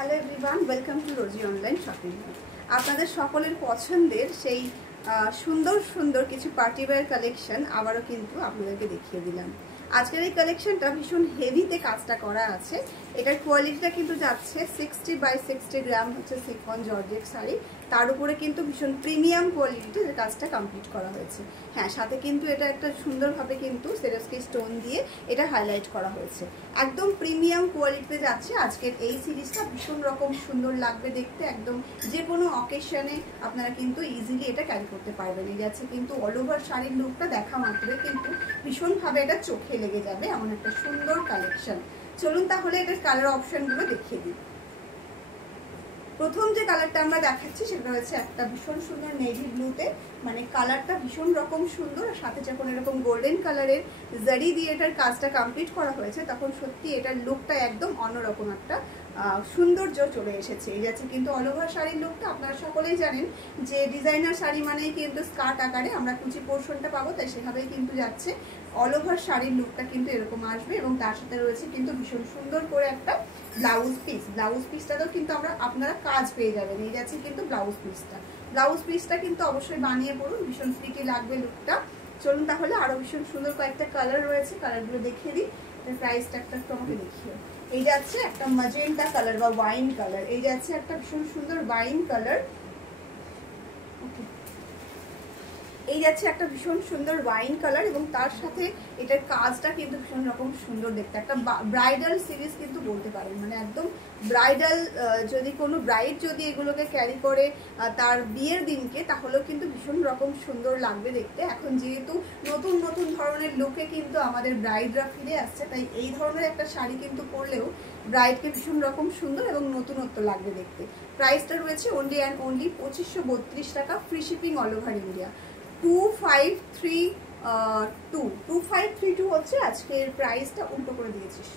Hello everyone, welcome to Rosy online shopping mall. আপনাদের সকলের পছন্দের সেই সুন্দর সুন্দর কিছু পার্টিওয়্যার কালেকশন আবারও কিন্তু আপনাদেরকে দেখিয়ে দিলাম। আজকের এই কালেকশনটা ভীষণ হেভিতে কাজটা করা আছে। এটার কোয়ালিটিটা কিন্তু যাচ্ছে 60 বাই 60 গ্রাম হচ্ছে সিফন জর্জেট শাড়ি, তার উপরে কিন্তু ভীষণ প্রিমিয়াম কোয়ালিটিতে যে কাজটা কমপ্লিট করা হয়েছে। হ্যাঁ, সাথে কিন্তু এটা একটা সুন্দরভাবে কিন্তু সেরস্কি স্টোন দিয়ে এটা হাইলাইট করা হয়েছে। একদম প্রিমিয়াম কোয়ালিটিতে যাচ্ছে আজকের এই সিরিজটা। ভীষণ রকম সুন্দর লাগবে দেখতে, একদম যে কোনো অকেশনে আপনারা কিন্তু ইজিলি এটা ক্যারি করতে পারবেন। এই যাচ্ছে কিন্তু অল ওভার শাড়ির লুকটা দেখা মাত্রই কিন্তু ভীষণভাবে এটা চোখে লেগে যাবে, এমন একটা সুন্দর কালেকশন। চলুন তাহলে এটার কালার অপশনগুলো দেখিয়ে দিই। প্রথম যে কালারটা আমরা দেখাচ্ছি সেটা হচ্ছে একটা ভীষণ সুন্দর নেভি ব্লুতে, মানে কালারটা ভীষণ রকম সুন্দর। আর সাথে যখন এরকম গোল্ডেন কালারের জারি দিয়ে এটার কাজটা কমপ্লিট করা হয়েছে তখন সত্যি এটার লুকটা একদম অন্যরকম একটা সৌন্দর্য চলে এসেছে। এই যাচ্ছে কিন্তু অল ওভার শাড়ির লুকটা। আপনারা সকলেই জানেন যে ডিজাইনার শাড়ি মানেই কিন্তু স্কার্ট আকারে আমরা কুচি পোর্শনটা পাবো, তাই সেভাবেই কিন্তু যাচ্ছে অল ওভার শাড়ির লুকটা কিন্তু এরকম আসবে। এবং তার সাথে রয়েছে কিন্তু ভীষণ সুন্দর করে একটা ব্লাউজ পিস। ব্লাউজ পিসটাতেও কিন্তু আপনারা কাজ পেয়ে যাবেন। এই যাচ্ছে কিন্তু ব্লাউজ পিসটা কিন্তু অবশ্যই বানিয়ে পড়ুন, ভীষণ প্রিটি লাগবে লুকটা। চলুন তাহলে আরো ভীষণ সুন্দর কয়েকটা কালার রয়েছে, কালারগুলো দেখিয়ে দিই। প্রাইসটা একটু আমাকে দেখিয়ে। এই যাচ্ছে একটা ম্যাজেন্টা কালার বা ওয়াইন কালার, এই যাচ্ছে একটা ভীষণ সুন্দর ওয়াইন কালার। এই যাচ্ছে একটা ভীষণ সুন্দর ওয়াইন কালার এবং তার সাথে এটার কাজটা কিন্তু ভীষণ রকম সুন্দর দেখতে। একটা ব্রাইডাল সিরিজ কিন্তু বলতে পারেন, মানে একদম ব্রাইডাল। যদি কোনো ব্রাইড যদি এগুলোকে ক্যারি করে তার বিয়ের দিনকে, তাহলেও কিন্তু ভীষণ রকম সুন্দর লাগবে দেখতে। এখন যেহেতু নতুন নতুন ধরনের লুকে কিন্তু আমাদের ব্রাইডরা ফিরে আসছে, তাই এই ধরনের একটা শাড়ি কিন্তু পরলেও ব্রাইডকে ভীষণ রকম সুন্দর এবং নতুনত্ব লাগবে দেখতে। প্রাইসটা রয়েছে অনলি অ্যান্ড অনলি 2532 টাকা, free shipping all over India. 2532 হচ্ছে আজকের প্রাইসটা। উল্টো করে দিয়েছিস।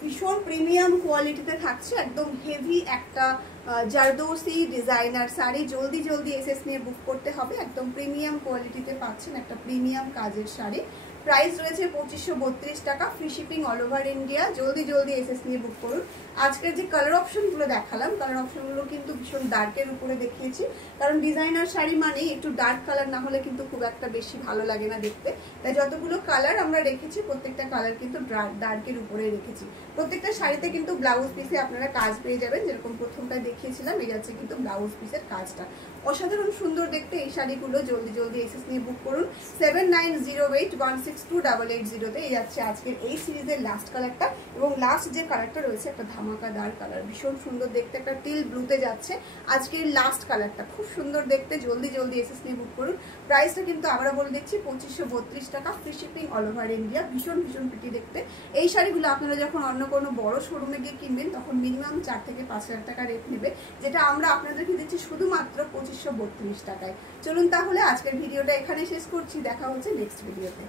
ভীষণ প্রিমিয়াম কোয়ালিটিতে থাকছে, একদম হেভি একটা জারদৌসি ডিজাইনার শাড়ি। জলদি জলদি এসএস নিয়ে বুক করতে হবে। একদম প্রিমিয়াম কোয়ালিটিতে পাচ্ছেন একটা প্রিমিয়াম কাজের শাড়ি। প্রাইস রয়েছে 2532 টাকা, free shipping all over India. জলদি জলদি এসএস নিয়ে বুক করুন। আজকের যে কালার অপশনগুলো দেখালাম, কালার অপশনগুলো কিন্তু ভীষণ ডার্কের উপরে দেখিয়েছি, কারণ ডিজাইনার শাড়ি মানেই একটু ডার্ক কালার না হলে কিন্তু খুব একটা বেশি ভালো লাগে না দেখতে। তাই যতগুলো কালার আমরা রেখেছি প্রত্যেকটা কালার কিন্তু ডার্কের উপরে রেখেছি। প্রত্যেকটা শাড়িতে কিন্তু ব্লাউজ পিসে আপনারা কাজ পেয়ে যাবেন, যেরকম প্রথমটায় দেখিয়েছিলাম। এই যাচ্ছে কিন্তু ব্লাউজ পিসের কাজটা অসাধারণ সুন্দর দেখতে। এই শাড়িগুলো জলদি জলদি এসএস নিয়ে বুক করুন 7908162880-তে। এই যাচ্ছে আজকের এই সিরিজের লাস্ট কালারটা। এবং লাস্ট যে কালারটা রয়েছে একটা ধামাকাদার কালার, ভীষণ সুন্দর দেখতে, একটা টিল ব্লুতে যাচ্ছে আজকের লাস্ট কালারটা। খুব সুন্দর দেখতে, জলদি জলদি এসএস নিয়ে বুক করুন। প্রাইসটা কিন্তু আমরা বলে দিচ্ছি 2532 টাকা, free shipping all over India. ভীষণ ভীষণ প্রিটি দেখতে এই শাড়িগুলো। আপনারা যখন অন্য কোনো বড় শোরুমে গিয়ে কিনবেন তখন মিনিমাম 4 থেকে 5 হাজার টাকা রেট নেবে, যেটা আমরা আপনাদেরকে দিচ্ছি শুধুমাত্র 2532 টাকায়। চলুন তাহলে আজকের ভিডিওটা এখানে শেষ করছি, দেখা হচ্ছে নেক্সট ভিডিওতে।